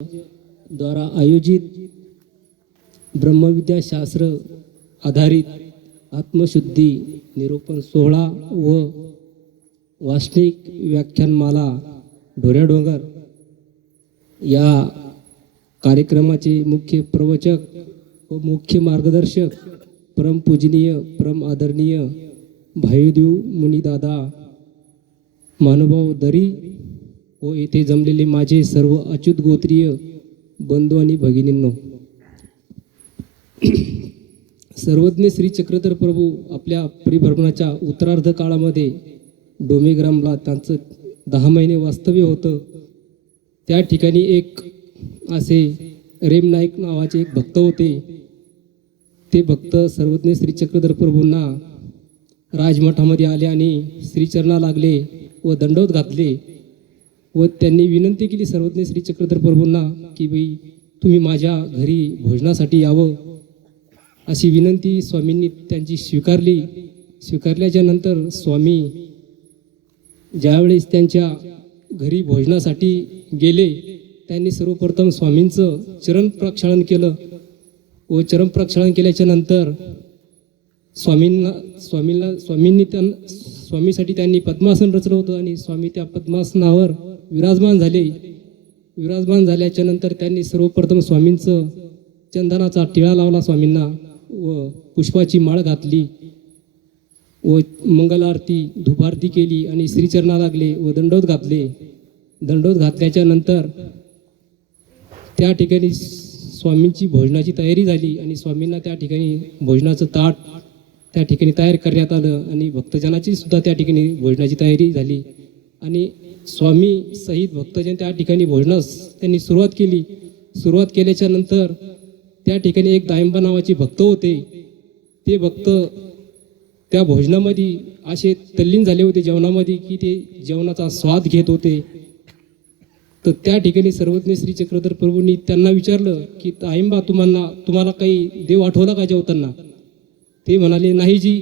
द्वारा आयोजित ब्रह्मविद्या शास्त्र आधारित आत्मशुद्धी निरूपण सोहळा व वार्षिक व्याख्यानमाला ढोऱ्याडोंगर या कार्यक्रमाचे मुख्य प्रवचक व मुख्य मार्गदर्शक परमपूजनीय परम आदरणीय भाईदेव मुनिदादा महानुभाव दरी व येथे जमलेले माझे सर्व अच्युत गोत्रीय बंधू आणि भगिनींनो, सर्वज्ञ श्री चक्रधर प्रभू आपल्या परिभ्रमणाच्या उत्तरार्ध काळामध्ये डोमेग्रामला त्यांचं 10 महिने वास्तव्य होतं. त्या ठिकाणी एक असे रेम नाईक नावाचे एक भक्त होते. ते भक्त सर्वज्ञ श्री चक्रधर प्रभूंना राजमठामध्ये आले आणि श्रीचरणा लागले व दंडवत घातले व त्यांनी विनंती केली सर्वज्ञ श्री चक्रधर प्रभूंना की बाई तुम्ही माझ्या घरी भोजनासाठी यावं. अशी विनंती स्वामींनी त्यांची स्वीकारली. स्वीकारल्याच्या नंतर स्वामी ज्यावेळेस त्यांच्या घरी भोजनासाठी गेले त्यांनी सर्वप्रथम स्वामींचं चरण प्रक्षालन केलं व चरण प्रक्षालन केल्याच्या नंतर स्वामीसाठी त्यांनी पद्मासन रचलं होतं आणि स्वामी त्या पद्मासनावर विराजमान झाले. विराजमान झाल्याच्या नंतर त्यांनी सर्वप्रथम स्वामींचं चंदनाचा टिळा लावला स्वामींना व पुष्पाची माळ घातली व मंगल आरती धूपारती केली आणि श्रीचरणा लागले व दंडवत घातले. दंडवत घातल्याच्या नंतर त्या ठिकाणी स्वामींची भोजनाची तयारी झाली आणि स्वामींना त्या ठिकाणी भोजनाचं ताट त्या ठिकाणी तयार करण्यात आलं आणि भक्तजनाची सुद्धा त्या ठिकाणी भोजनाची तयारी झाली आणि स्वामी सहित भक्तजन त्या ठिकाणी भोजनास त्यांनी सुरुवात केली. सुरुवात केल्याच्या नंतर त्या ठिकाणी एक दायंबा नावाचे भक्त होते. ते भक्त त्या भोजनामध्ये असे तल्लीन झाले होते जेवणामध्ये की ते जेवणाचा स्वाद घेत होते. तर त्या ठिकाणी सर्वज्ञ श्री चक्रधर प्रभूंनी त्यांना विचारलं की दायंबा तुम्हाला काही देव आठवला का जेवताना? ते म्हणाले नाही जी.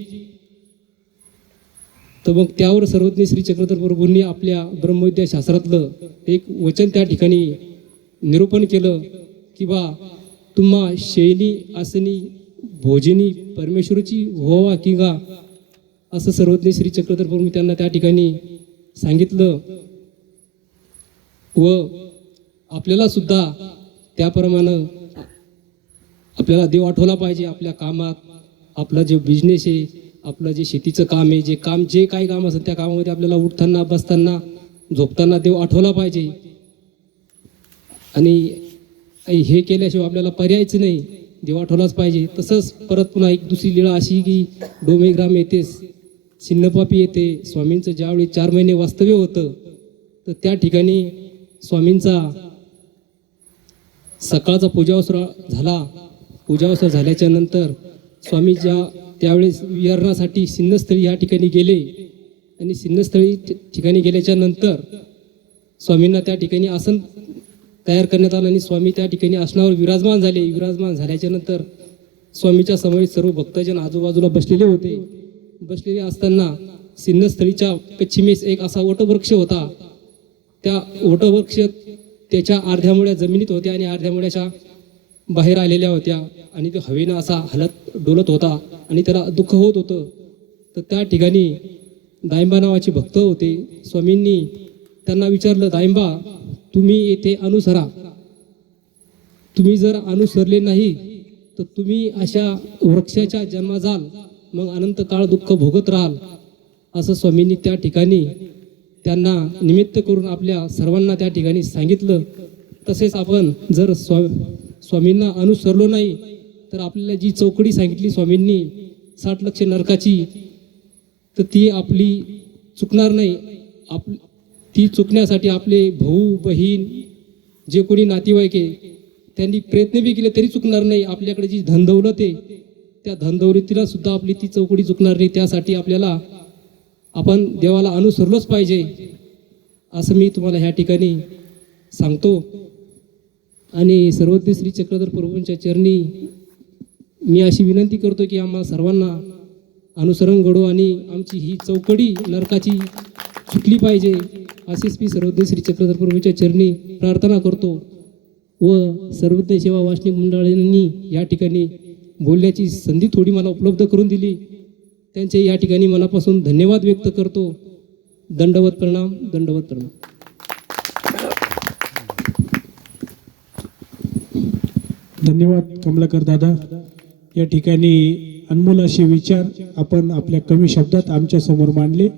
तर मग त्यावर सर्वज्ञ श्री चक्रधर प्रभूंनी आपल्या ब्रह्मविद्या शास्त्रातलं एक वचन त्या ठिकाणी निरूपण केलं की बा तुम्हा शयनी आसनी भोजनी परमेश्वराची व्हावा की गा, असं सर्वज्ञ श्री चक्रधर प्रभू त्यांना त्या ठिकाणी सांगितलं. व आपल्याला सुद्धा त्याप्रमाणे आपल्याला देव आठवला पाहिजे. आपल्या कामात आपला जे बिझनेस आहे, आपलं जे शेतीचं काम आहे, जे काही काम असेल त्या कामामध्ये आपल्याला उठताना बसताना झोपताना देव आठवला पाहिजे आणि हे केल्याशिवाय आपल्याला पर्यायच नाही, देव आठवलाच पाहिजे. तसंच परत पुन्हा एक दुसरी लीळा अशी की डोमेग्राम येथे सिन्नपापी येथे स्वामींचं ज्यावेळी 4 महिने वास्तव्य होतं तर त्या ठिकाणी स्वामींचा सकाळचा पूजावस्त्र झाला. पूजावस्त्र झाल्याच्या नंतर स्वामी त्यावेळेस विहरणासाठी सिन्नस्थळी या ठिकाणी गेले आणि सिन्नस्थळी ठिकाणी गेल्याच्या नंतर स्वामींना त्या ठिकाणी आसन तयार करण्यात आलं आणि स्वामी त्या ठिकाणी आसनावर विराजमान झाले. विराजमान झाल्याच्या नंतर स्वामीच्या समोर सर्व भक्तजन आजूबाजूला बसलेले होते. बसलेले असताना सिन्नस्थळीच्या पश्चिमेस एक असा वटवृक्ष होता. त्या वटवृक्ष त्याच्या अर्ध्या मुळ्या जमिनीत होत्या आणि अर्ध्या मुळ्याच्या बाहेर आलेल्या होत्या आणि तो हवेनं असा हलत डोलत होता आणि त्याला दुःख होत होतं. तर त्या ठिकाणी दायंबा नावाचे भक्त होते. स्वामींनी त्यांना विचारलं, दायंबा तुम्ही येथे अनुसरा. तुम्ही जर अनुसरले नाही तर तुम्ही अशा वृक्षाच्या जन्म जाल, मग अनंत काळ दुःख भोगत राहाल. असं स्वामींनी त्या ठिकाणी त्यांना निमित्त करून आपल्या सर्वांना त्या ठिकाणी सांगितलं. तसेच आपण जर स्वामींना अनुसरलो नाही तर आपल्याला जी चौकडी सांगितली स्वामींनी 60 लक्ष नरकाची, तर ती आपली चुकणार नाही. ती चुकण्यासाठी आपले भाऊ बहीण जे कोणी नातेवाईक आहे त्यांनी प्रयत्न बी केले तरी चुकणार नाही. आपल्याकडे जी धनदौलत आहे त्या धनदौलतीला सुद्धा आपली ती चौकडी चुकणार नाही. त्यासाठी आपल्याला आपण देवाला अनुसरलोच पाहिजे असं मी तुम्हाला ह्या ठिकाणी सांगतो. आणि सर्वज्ञ श्री चक्रधर प्रभूंच्या चरणी मी अशी विनंती करतो की आम्हाला सर्वांना अनुसरण घडो आणि आमची ही चौकडी नरकाची चुकली पाहिजे अशीच मी सर्वज्ञ श्री चक्रधर प्रभूंच्या चरणी प्रार्थना करतो. व सर्वोदय सेवा वाचनिक मंडळांनी या ठिकाणी बोलण्याची संधी थोडी मला उपलब्ध करून दिली, त्यांचे या ठिकाणी मनापासून धन्यवाद व्यक्त करतो. दंडवत प्रणाम, दंडवत प्रणाम. धन्यवाद कमलाकर दादा. या ठिकाणी अनमोल असे विचार आपण आपल्या कमी शब्दात आमच्या समोर मांडले.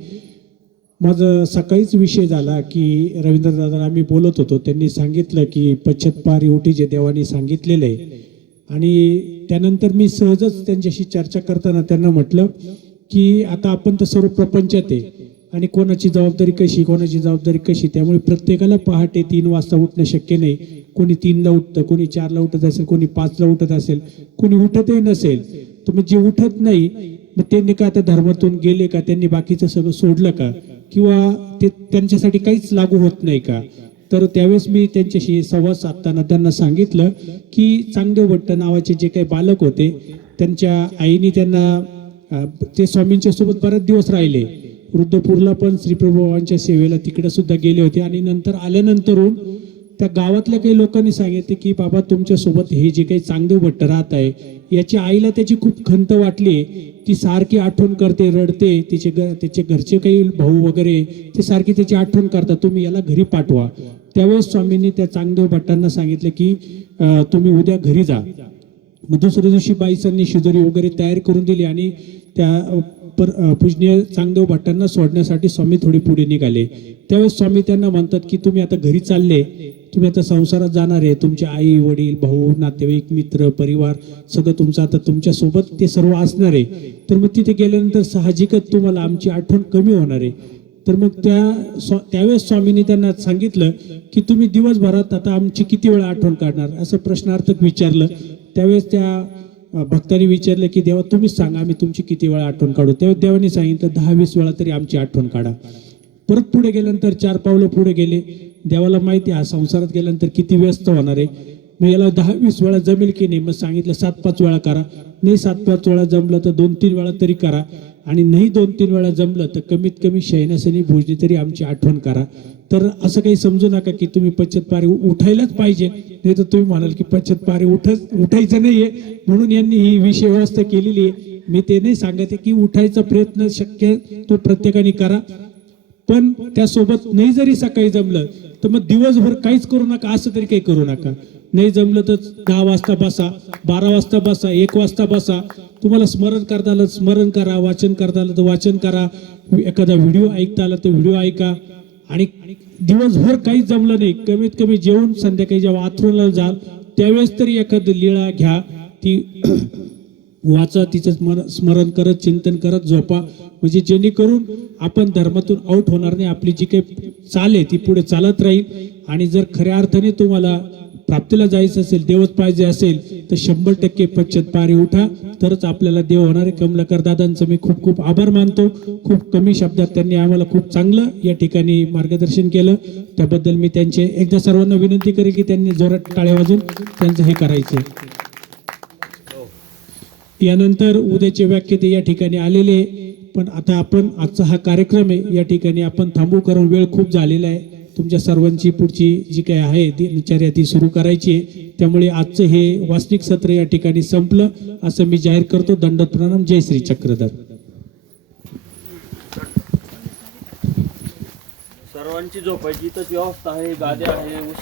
माझा सकाळीच विषय झाला की रवींद्र दादा आम्ही बोलत होतो, त्यांनी सांगितलं की पश्चात्पारी ओटी जे देवानी सांगितलेलं आहे. आणि त्यानंतर मी सहजच त्यांच्याशी चर्चा करताना त्यांना म्हटलं की आता आपण तर सर्व प्रपंचात आहे आणि कोणाची जबाबदारी कशी, कोणाची जबाबदारी कशी, त्यामुळे प्रत्येकाला पहाटे 3 वाजता उठणं शक्य नाही. कोणी 3ला उठतं, कोणी 4ला उठत असेल, कोणी 5ला उठत असेल, कोणी उठतही नसेल. तर मग जे उठत नाही मग त्यांनी का आता धर्मातून गेले का, त्यांनी बाकीचं सगळं सोडलं का, किंवा ते त्यांच्यासाठी काहीच लागू होत नाही का. तर त्यावेळेस मी त्यांच्याशी संवाद साधताना त्यांना सांगितलं की चांगदेव भट्ट नावाचे जे काही बालक होते त्यांच्या आईने त्यांना ते स्वामींच्या सोबत बरेच दिवस राहिले. वृद्धपूरला पण श्रीप्रभूंच्या सेवेला तिकडे सुद्धा गेले होते. आणि नंतर आल्यानंतरून त्या गावातल्या काही लोकांनी सांगितले की बाबा तुमच्यासोबत हे जे काही चांगदेव भट्ट राहत आहे याची आईला त्याची खूप खंत वाटली, ती सारखी आठवण करते, रडते. त्याचे घरचे काही भाऊ वगैरे ते सारखी त्याची आठवण करतात, तुम्ही याला घरी पाठवा. त्यावेळेस स्वामींनी त्या चांगदेव भट्टांना सांगितलं की तुम्ही उद्या घरी जा. मग दुसऱ्या दिवशी बाईसांनी शिदोरी वगैरे तयार करून दिली आणि त्या पूजनीय चांगदेव भट्टांना सोडण्यासाठी स्वामी थोडे पुढे निघाले. त्यावेळेस स्वामी त्यांना म्हणतात की तुम्ही आता घरी चालले, तुम्ही आता संसारात जाणार आहे, तुमचे आई वडील भाऊ नातेवाईक मित्र परिवार सगळं तुमचं आता तुमच्या सोबत ते सर्व असणार आहे. तर मग तिथे गेल्यानंतर साहजिकच तुम्हाला आमची आठवण कमी होणार आहे. तर मग त्यावेळेस स्वामींनी त्यांना सांगितलं की तुम्ही दिवसभरात आता आमची किती वेळा आठवण काढणार, असं प्रश्नार्थक विचारलं. त्यावेळेस त्या भक्तांनी विचारलं की देवा तुम्हीच सांगा आम्ही तुमची किती वेळा आठवण काढू. त्यावेळेस देवाने सांगितलं 10-20 वेळा तरी आमची आठवण काढा. परत पुढे गेल्यानंतर 4 पावलं पुढे गेले. देवाला माहिती हा संसारात गेल्यानंतर किती व्यस्त होणार आहे, मग याला 10-20 वेळा जमेल की नाही. मग सांगितलं 7-5 वेळा करा. नाही 7-5 वेळा जमलं तर 2-3 वेळा तरी करा. आणि नाही 2-3 वेळा जमलं तर कमीत कमी शयनासनी भोजनी तरी आमची आठवण करा. तर असं काही समजू नका की तुम्ही पश्चात्पारी उठायलाच पाहिजे, नाही तर तुम्ही म्हणाल की पश्चात्पारी उठायचं नाहीये म्हणून यांनी ही विषय व्यवस्था केलेली आहे. मी ते नाही सांगते की उठायचा प्रयत्न शक्य तो प्रत्येकाने करा, पण त्यासोबत नाही जरी सकाळी जमलं तर मग दिवसभर काहीच करू नका, असं तरी काही करू नका. नाही जमलं तर 10 वाजता बसा, 12 वाजता बसा, 1 वाजता बसा. तुम्हाला स्मरण करता आलं स्मरण करा, वाचन करता आलं तर वाचन करा, एखादा व्हिडिओ ऐकता आला तर व्हिडिओ ऐका. आणि दिवसभर काहीच जमलं नाही, कमीत कमी जेवून संध्याकाळी जेव्हा आथरुणाला जाल त्यावेळेस तरी एखादी लीळा घ्या, ती वाचा, तिचं स्मरण करत चिंतन करत झोपा. म्हणजे जेणेकरून आपण धर्मातून आउट होणार नाही, आपली जी काही चाल आहे ती पुढे चालत राहील. आणि जर खऱ्या अर्थाने तुम्हाला प्राप्तीला जायचं असेल, देवच पाहिजे असेल तर 100% पश्चात्पारी उठा, तरच आपल्याला देव होणार आहे. कमलाकर दादांचं मी खूप खूप आभार मानतो. खूप कमी शब्दात त्यांनी आम्हाला खूप चांगलं या ठिकाणी मार्गदर्शन केलं, त्याबद्दल मी त्यांचे एकदा सर्वांना विनंती करेन की त्यांनी जोरात टाळ्या वाजून त्यांचं हे करायचं. यानंतर उद्याचे वाक्य ते या ठिकाणी आलेले, पण आता आपण आजचा हा कार्यक्रम आहे या ठिकाणी आपण थांबू, कारण वेळ खूप झालेला आहे. तुमच्या सर्वांची पुढची जी काही आहे दिनचर्या ती सुरू करायची आहे. त्यामुळे आजचं हे वाचनिक सत्र या ठिकाणी संपलं असं मी जाहीर करतो. दंडवत प्रणाम. जय श्री चक्रधर. सर्वांची झोपायची इथंच व्यवस्था आहे, गाद्या आहे.